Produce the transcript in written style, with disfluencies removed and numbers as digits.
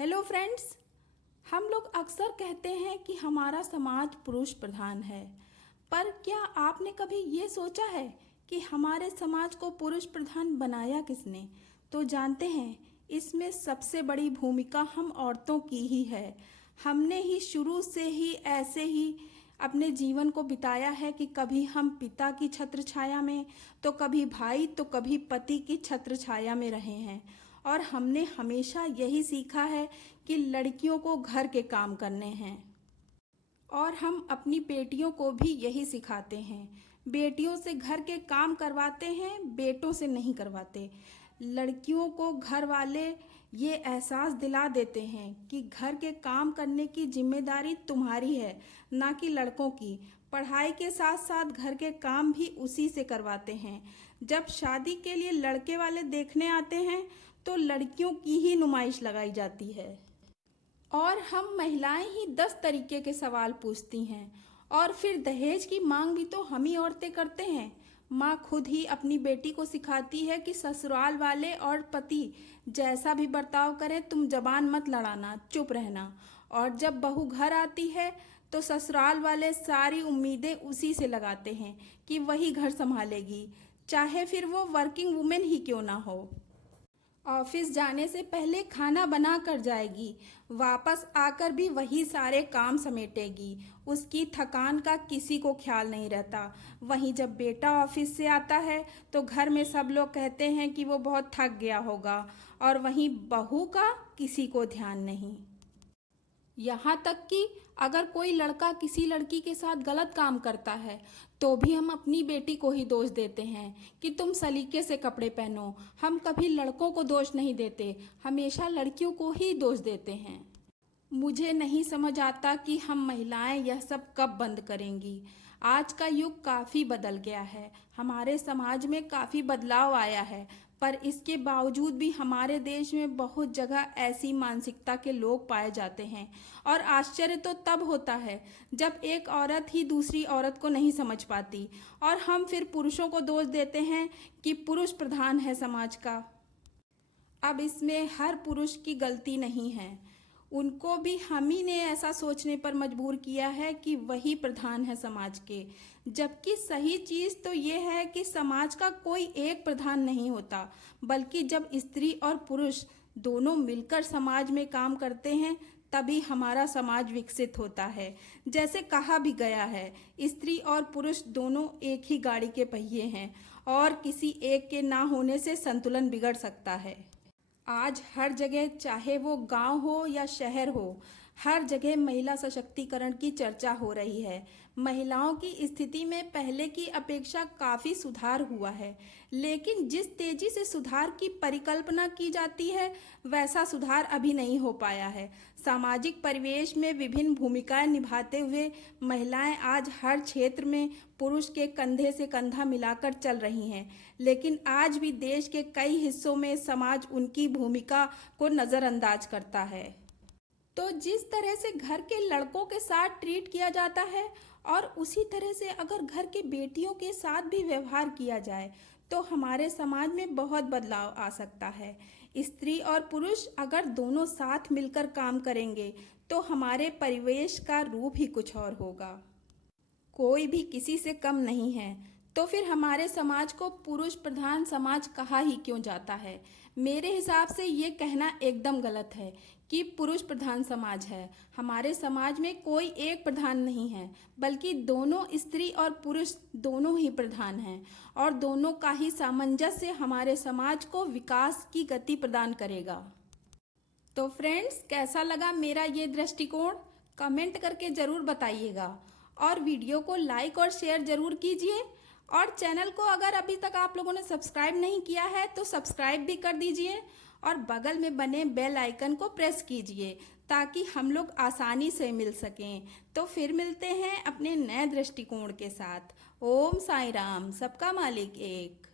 Hello friends. हम लोग अक्सर कहते हैं कि हमारा समाज पुरुष प्रधान है, पर क्या आपने कभी ये सोचा है कि हमारे समाज को पुरुष प्रधान बनाया किसने? तो जानते हैं, इसमें सबसे बड़ी भूमिका हम औरतों की ही है। हमने ही शुरू से ही ऐसे ही अपने जीवन को बिताया है कि कभी हम पिता की छत्र छाया में, तो कभी भाई, तो कभी पति की छत्र छाया में रहे हैं। और हमने हमेशा यही सीखा है कि लड़कियों को घर के काम करने हैं, और हम अपनी बेटियों को भी यही सिखाते हैं। बेटियों से घर के काम करवाते हैं, बेटों से नहीं करवाते। लड़कियों को घर वाले ये एहसास दिला देते हैं कि घर के काम करने की जिम्मेदारी तुम्हारी है, ना कि लड़कों की। पढ़ाई के साथ साथ घर के काम भी उसी से करवाते हैं। जब शादी के लिए लड़के वाले देखने आते हैं तो लड़कियों की ही नुमाइश लगाई जाती है, और हम महिलाएं ही 10 तरीके के सवाल पूछती हैं। और फिर दहेज की मांग भी तो हम ही औरतें करते हैं। माँ खुद ही अपनी बेटी को सिखाती है कि ससुराल वाले और पति जैसा भी बर्ताव करें, तुम जबान मत लड़ाना, चुप रहना। और जब बहू घर आती है तो ससुराल वाले सारी उम्मीदें उसी से लगाते हैं कि वही घर संभालेगी, चाहे फिर वो वर्किंग वुमेन ही क्यों ना हो। ऑफिस जाने से पहले खाना बना कर जाएगी, वापस आकर भी वही सारे काम समेटेगी। उसकी थकान का किसी को ख्याल नहीं रहता। वहीं जब बेटा ऑफिस से आता है तो घर में सब लोग कहते हैं कि वो बहुत थक गया होगा, और वहीं बहू का किसी को ध्यान नहीं। यहाँ तक कि अगर कोई लड़का किसी लड़की के साथ गलत काम करता है तो भी हम अपनी बेटी को ही दोष देते हैं कि तुम सलीके से कपड़े पहनो। हम कभी लड़कों को दोष नहीं देते, हमेशा लड़कियों को ही दोष देते हैं। मुझे नहीं समझ आता कि हम महिलाएं यह सब कब बंद करेंगी। आज का युग काफ़ी बदल गया है, हमारे समाज में काफ़ी बदलाव आया है, पर इसके बावजूद भी हमारे देश में बहुत जगह ऐसी मानसिकता के लोग पाए जाते हैं। और आश्चर्य तो तब होता है जब एक औरत ही दूसरी औरत को नहीं समझ पाती, और हम फिर पुरुषों को दोष देते हैं कि पुरुष प्रधान है समाज का। अब इसमें हर पुरुष की गलती नहीं है, उनको भी हम ही ने ऐसा सोचने पर मजबूर किया है कि वही प्रधान है समाज के। जबकि सही चीज़ तो ये है कि समाज का कोई एक प्रधान नहीं होता, बल्कि जब स्त्री और पुरुष दोनों मिलकर समाज में काम करते हैं तभी हमारा समाज विकसित होता है। जैसे कहा भी गया है, स्त्री और पुरुष दोनों एक ही गाड़ी के पहिए हैं, और किसी एक के ना होने से संतुलन बिगड़ सकता है। आज हर जगह, चाहे वो गांव हो या शहर हो, हर जगह महिला सशक्तिकरण की चर्चा हो रही है। महिलाओं की स्थिति में पहले की अपेक्षा काफ़ी सुधार हुआ है, लेकिन जिस तेजी से सुधार की परिकल्पना की जाती है वैसा सुधार अभी नहीं हो पाया है। सामाजिक परिवेश में विभिन्न भूमिकाएं निभाते हुए महिलाएं आज हर क्षेत्र में पुरुष के कंधे से कंधा मिलाकर चल रही हैं, लेकिन आज भी देश के कई हिस्सों में समाज उनकी भूमिका को नज़रअंदाज करता है। तो जिस तरह से घर के लड़कों के साथ ट्रीट किया जाता है, और उसी तरह से अगर घर के बेटियों के साथ भी व्यवहार किया जाए तो हमारे समाज में बहुत बदलाव आ सकता है। स्त्री और पुरुष अगर दोनों साथ मिलकर काम करेंगे तो हमारे परिवेश का रूप ही कुछ और होगा। कोई भी किसी से कम नहीं है, तो फिर हमारे समाज को पुरुष प्रधान समाज कहा ही क्यों जाता है? मेरे हिसाब से ये कहना एकदम गलत है कि पुरुष प्रधान समाज है। हमारे समाज में कोई एक प्रधान नहीं है, बल्कि दोनों स्त्री और पुरुष दोनों ही प्रधान हैं, और दोनों का ही सामंजस्य हमारे समाज को विकास की गति प्रदान करेगा। तो फ्रेंड्स, कैसा लगा मेरा ये दृष्टिकोण? कमेंट करके ज़रूर बताइएगा, और वीडियो को लाइक और शेयर ज़रूर कीजिए। और चैनल को अगर अभी तक आप लोगों ने सब्सक्राइब नहीं किया है तो सब्सक्राइब भी कर दीजिए, और बगल में बने बेल आइकन को प्रेस कीजिए ताकि हम लोग आसानी से मिल सकें। तो फिर मिलते हैं अपने नए दृष्टिकोण के साथ। ओम साईं राम, सबका मालिक एक।